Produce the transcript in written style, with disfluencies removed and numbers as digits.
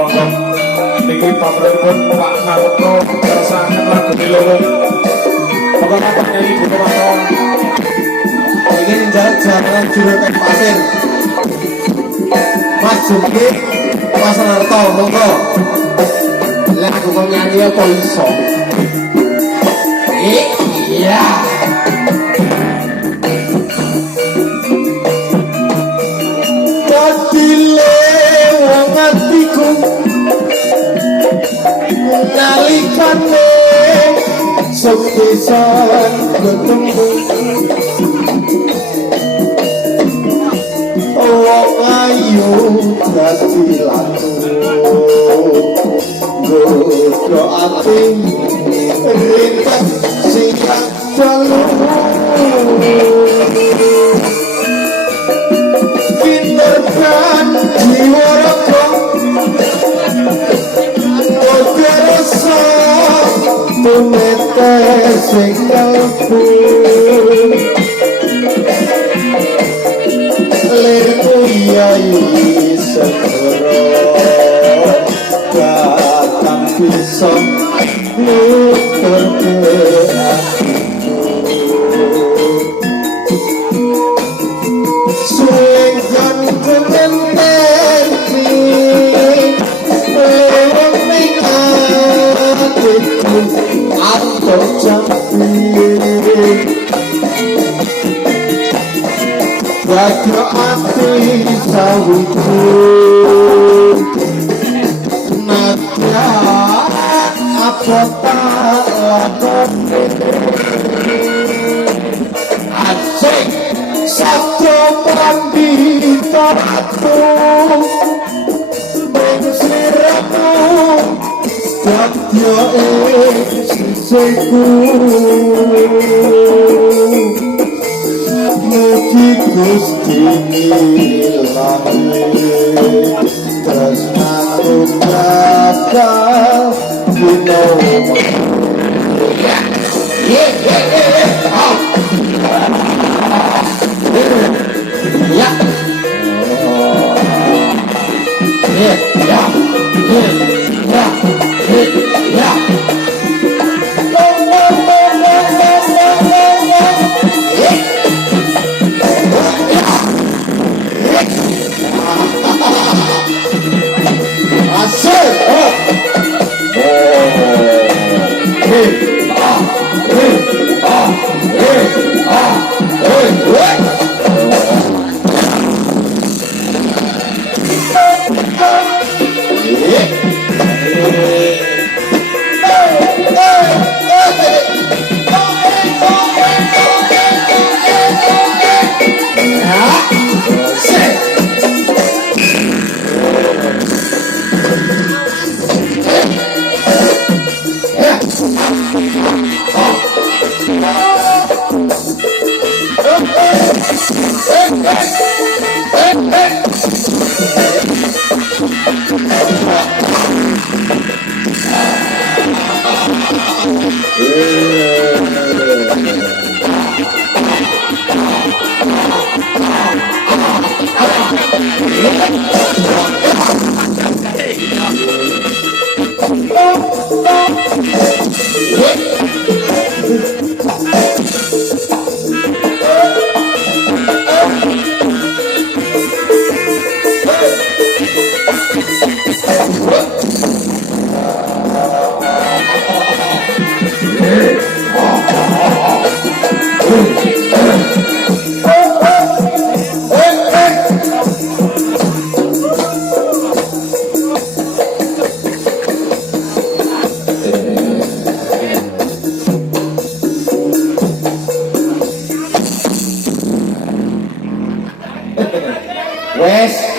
monggo niki pamripun Pak Narto kersakaken lagu loro monggo Pak Nyai Ibu Narto ingin jalan juragan pasir Mas Jumki Mas Narto monggo lek aku nyanyi apa iso iya kadile wong atiku nalikane sepisan ketemu wong ayu dadi laku godho ati rintek siang dalu kinderkan jiwaraku ogerasa tumete sing kalbu lirku yai segera datang bisa nutur ke hatiku suingkan kementen lewat ning atiku antuk jampi Gajah ati sawiku Nadya apa tak lakoni Asik satu pandita aku Bengsiramu Gajah sisiku Mugi Gusti ilahi tresnaku bakal ginomo Wes